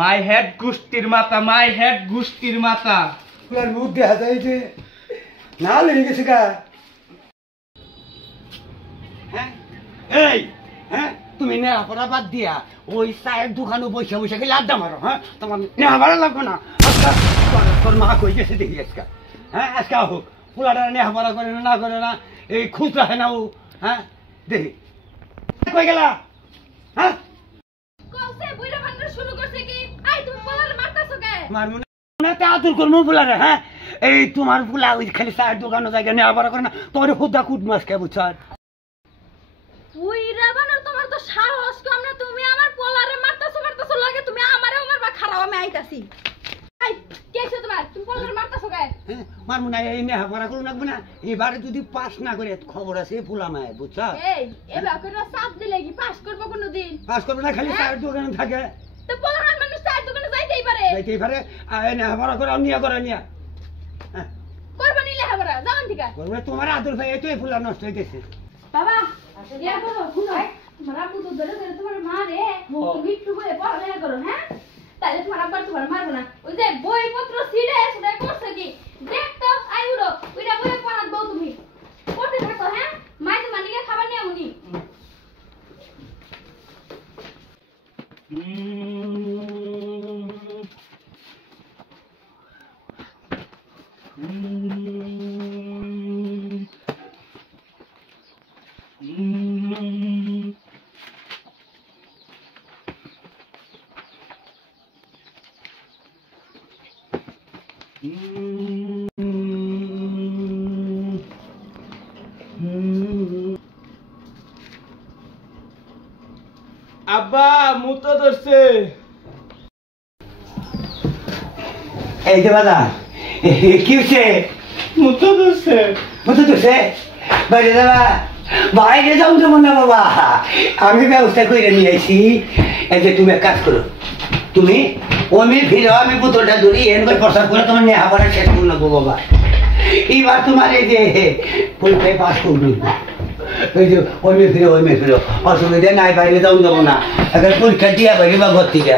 My head গুষ্টির মাথা, my head গুষ্টির মাথা। মুখ দেখা যায় যে না লেগে গেছে গা। হ্যাঁ এই হ্যাঁ তুমি নেওয়া পড়া বাদ দিয়া ওই চায়ের দোকানে বসে বসে গেলে আড্ডা মারো। হ্যাঁ তোমার নেওয়া ভালো লাগবে না। আজকা তোর মা কই গেছে দেখি আজকা। হ্যাঁ আজকে হোক পোলাটা নেওয়া পড়া করে না করে না এই খুঁজ রাখে না ও। হ্যাঁ দেখি কই গেলা। হ্যাঁ আদর করবো পোলারে। হ্যাঁ এই তোমার পোলা ওই খালি চায়ের দোকানে জায়গা নেওয়া পড়া করে না তোমার খুদা কুট মাছ খাই বুঝছো। তোমার তো সাহস কম না, তুমি আমার পোলারে মারতাছো মারতাছো লাগে, তুমি আমারেও মারবা। খারাপ আমি আইতাছি। আই কেছে তোমার, তুমি পোলারে মারতাছো গায়। হ্যাঁ মারমু না এই নেহা পড়া করু লাগবে না। এবারে যদি পাস না করে খবর আছে পোলা মায় বুঝছো। এই এবা করে চাপ দিলে কি পাস করব কোনদিন? পাস করবে না খালি চায়ের দোকানে থাকে। তো পোলার মানুষ চায়ের দোকানে যাইতেই পারে। যাইতেই পারে এই নেহা পড়া করে নিয়া করে নিয়া। হ্যাঁ করবা নিলে হাবরা যাওন ঠিক আছে। করবে তোমার আদর ভাই এই তো এই পোলা নষ্ট হইতেছে। বাবা ইয়া করো শুনো, তোমার আব্বু তো ধরে ধরে তোমার মারে তুমি একটু বলে পড়ালেখা করো। হ্যাঁ তাহলে তোমার আব্বা তোমার মারবে না। ওই যে বইপত্র ছিঁড়ে সেটা করছে কি দেখতো আইউরো ওইটা বই পড়াবো তুমি পড়তে থাকো। হ্যাঁ মাই তোমার নিয়ে খাবার নিয়ে উনি আব্বা মুতো ধরছে। এই যে বাদা কি হচ্ছে? মুতো ধরছে। বুঝতে ধরছে বাইরে যাবা? বাইরে যাও যেমন না বাবা, আমি ব্যবস্থা করে নিয়ে আসি। এই যে তুমি এক কাজ করো, তুমি ওমি ফিরো, আমি বোতলটা ধরি এন করে প্রসাদ করে তোমার নেহা পড়া শেষ করে নেবো বাবা। এবার তোমার এই যে পরীক্ষায় পাস করবি। ওই যে ওইমে ফিরো অসুবিধা নাই, বাইরে যাও যাবো না। এখন পরীক্ষা দিয়া বাইরে বা ঘর থেকে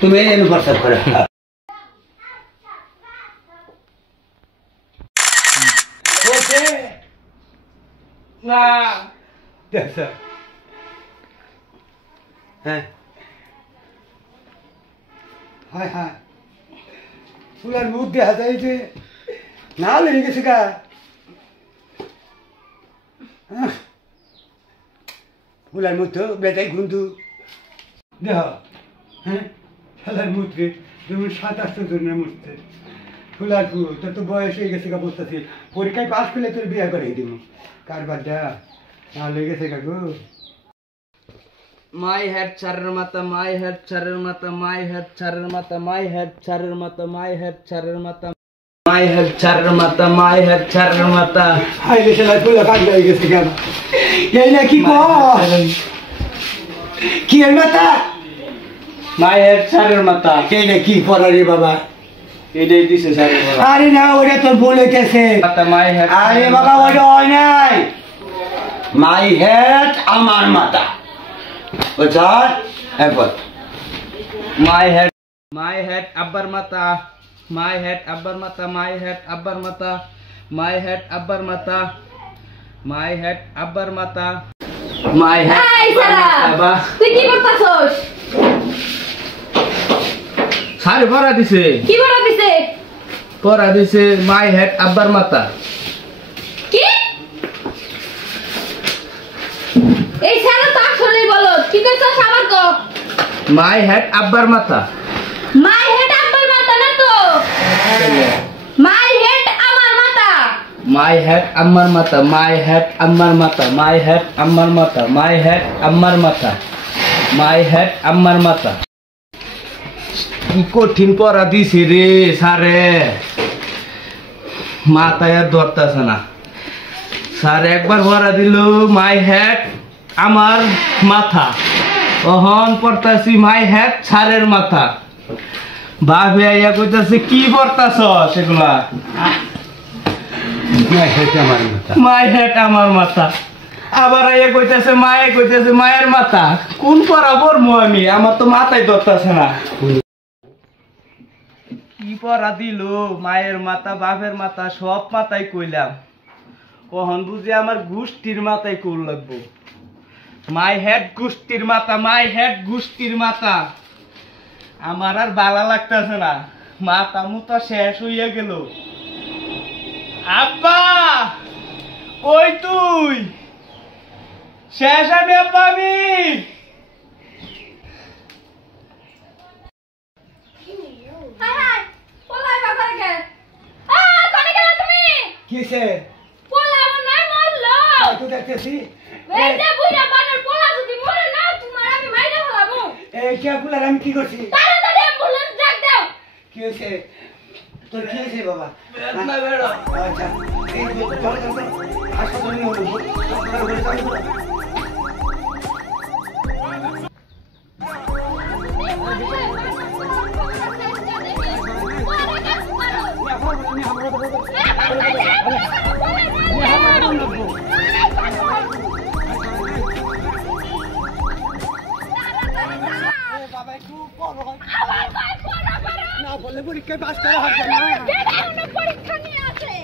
তুমি এনে প্রসাদ করে না দেখছ। হ্যাঁ হায় হায় ফুলার মুখ দেখা যায় যে না লেগে গেছে গা। ফুলার মুখ তো বেটাই ঘুমতু দেহ। হ্যাঁ খেলার মুখে যেমন 27 জনের মুখতে ফুলার ফুল তোর তো বয়স হয়ে গেছে গা। বুঝতেছি পরীক্ষায় পাস করলে তোর বিয়ে করে দিব। কারবারটা না লেগে গেছে গা গো। মাই হেড চারের মাথা, মাই হেড চারের মাথা, মাই হেড চারের মাথা, মাই হেড চারের মাথা, মাই হেড চারের মাথা, মাই হেড চারের মাথা, মাই হেড চারের মাথা। হাই রে শালা ফুলা কাজ হয়ে গেছে কেন? এই না কি কর কি এর মাথা? মাই হেড চারের মাথা। এই না কি পড়া রে বাবা? এটাই দিছে চারের মাথা। আরে না ওটা তোর ভুল হইতেছে। My head. আরে বাবা ওটা হয় নাই। মাই হেড আমার মাথা বুঝছ? একবার মাই হেড, মাই হেড আব্বার মাথা, মাই হেড আব্বার মাথা, মাই হেড আব্বার মাথা, মাই হেড আব্বার মাথা, মাই হেড আব্বার মাথা, মাই হেড। এই সারা তুই কি করতাছস? সারে পড়া দিছে। কি পড়া দিছে? পড়া দিছে মাই হেড আব্বার মাথা। কি এই সারা তো আসলেই বলো কি কইছস? আবার কো। মাই হেড আব্বার মাথা। মাই হেড আব্বার মাথা না তো, মাই হেড আমার মাথা। মাই হেড আম্মার মাথা, মাই হেড আম্মার মাথা, মাই হেড আম্মার মাথা, মাই হেড আম্মার মাথা, মাই হেড আম্মার মাথা। কি কঠিন পড়া দিছি রে সারে, মাথায় আর ধরতেছে না। স্যার একবার পড়া দিল মাই হেড আমার মাথা, অহন পড়তাছি মাই হেড স্যারের মাথা। ভাবে আইয়া কইতাছে কি পড়তাছ সেগুলা? মাই হেড আমার মাথা, মাই হেড আমার মাথা। আবার আইয়া কইতেছে মায়ের মাথা। কোন পড়া পড়মু আমি? আমার তো মাথায় ধরতেছে না। কি পড়া দিল? মায়ের মাথা, বাপের মাথা, সব মাথায় কইলাম। কখন বুঝি আমার গোষ্ঠীর মাথায় কল লাগবো। মাই হেড গোষ্ঠীর মাথা, মাই হেড গোষ্ঠীর মাথা। আমার আর ভালো লাগতেছে না, মাথা মুতা শেষ হইয়া গেল। আব্বা কই তুই? শেষ আমি আব্বা আমি। হাই হাই পোলাই বাবার কে কোনে গেল তুমি? কিসে পোলা আমার নাই মরলো। তো দেখতেছি এই যে বুইরা বানর পোলা যদি মরে না তোমার আমি মাইরা ফেলাবো। এই ক্যালকুলার আমি কি করছি? তাড়াতাড়ি অ্যাম্বুলেন্স ডাক দাও। কি হয়েছে তোর? কি হয়েছে বাবা? না বেড়া আচ্ছা এই যে চলে চলে হাসপাতালে নিয়ে হলো বাবা একটু পড়ো না বললে পরীক্ষায় পাস করা হবে না। পরীক্ষা নিয়ে আছে।